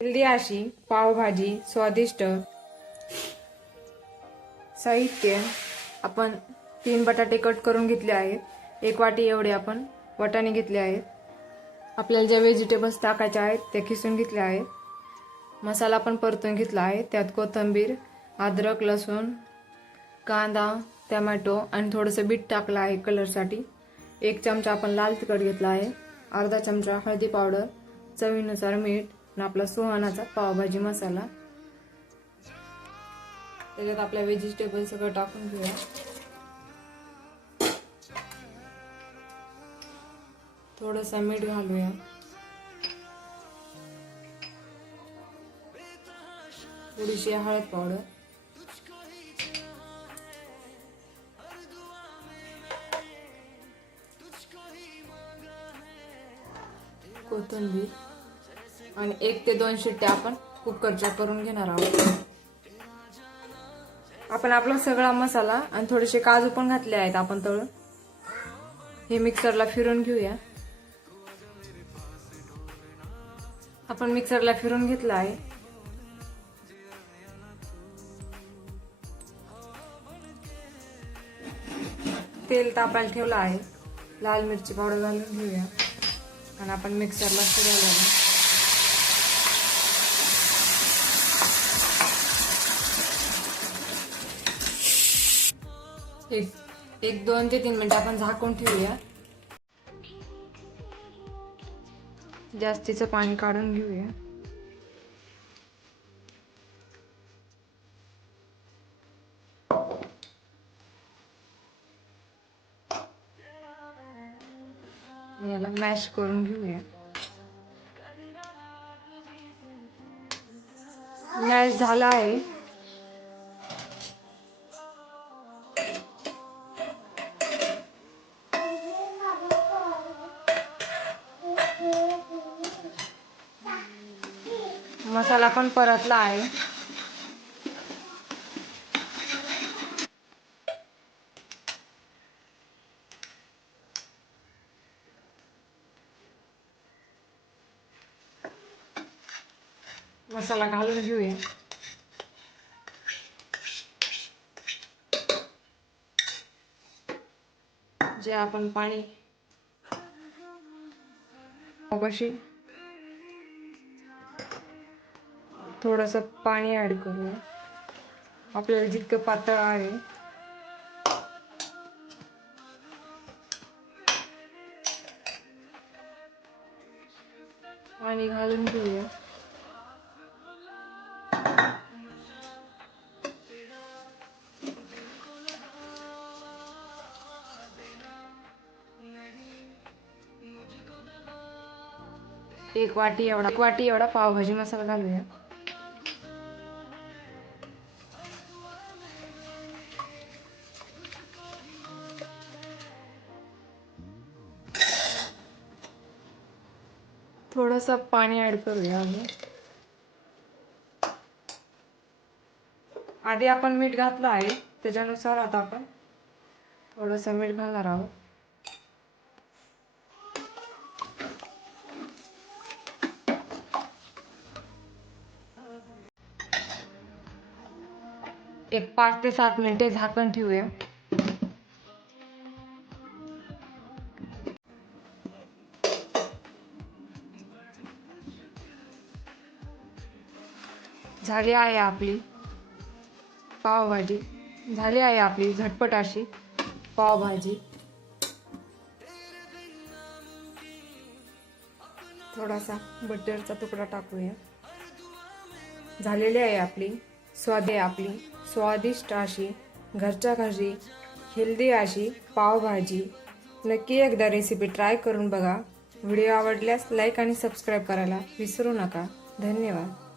Healthy अशी पावभाजी स्वादिष्ट साहित्य आपण तीन बटाटे कट करून घेतले आहेत. एक वाटी एवढे आपण वटाणे घेतले आहेत. आपल्याला ज्या व्हेजिटेबल्स टाकायच्या आहेत त्या खिसून घेतल्या आहेत. मसाला पण परतून घेतला आहे. त्यात कोथिंबीर अद्रक लसूण कांदा टमॅटो आणि थोडंसं बीट टाकलं आहे कलरसाठी. एक चमचा आपण लाल तिखट घेतला आहे. अर्धा चमचा हळदी पावडर चवीनुसार मीठ आणि आपला सुहानाचा पावभाजी मसाला. त्याच्यात आपल्या व्हेजिटेबल सगळं टाकून घेऊया. थोडंसं मीठ घालूया. थोडीशी हळद पावडर. कोथिंबीर. आणि एक ते दोन शिट्ट्या आपण कुकरच्या करून घेणार आहोत. आपण आपला सगळा मसाला आणि थोडेसे काजू पण घातले आहेत आपण तळून. हे मिक्सरला फिरून घेऊया. आपण मिक्सरला फिरून घेतलं आहे. तेल तापायला ठेवलं आहे. लाल मिरची पावडर घालून घेऊया. आणि आपण मिक्सरला फिरायला एक एक दोन ते तीन मिनटं आपण झाकून ठेवूया. जास्तीचं पाणी काढून घेऊया. याला मॅश करून घेऊया. मॅश झाला आहे. मसाला पण परतला आहे. मसाला घालून घेऊया. जे आपण पाणी कशी थोडंसं पाणी ॲड करूया आपल्याला जितकं पातळ आहे. पाणी घालून घेऊया. एक वाटी एवढा एक वाटी एवढा पावभाजी मसाला घालूया. थोडंसं पाणी ॲड करूया आम्ही आधी आपण मीठ घातलं आहे त्याच्यानुसार आता आपण थोडंसं मीठ घालणार आहोत. एक पाच ते सात मिनिटे झाकण ठेवूया. झाली आहे आपली पावभाजी. झाली आहे आपली झटपट अशी पावभाजी. थोडासा बटरचा तुकडा टाकूया. झालेली आहे आपली स्वादे आपली. स्वादिष्ट अशी घरच्या घरी हेल्दी अशी पावभाजी. नक्की एकदा रेसिपी ट्राय करून बघा. व्हिडिओ आवडल्यास लाईक आणि सबस्क्राईब करायला विसरू नका. धन्यवाद.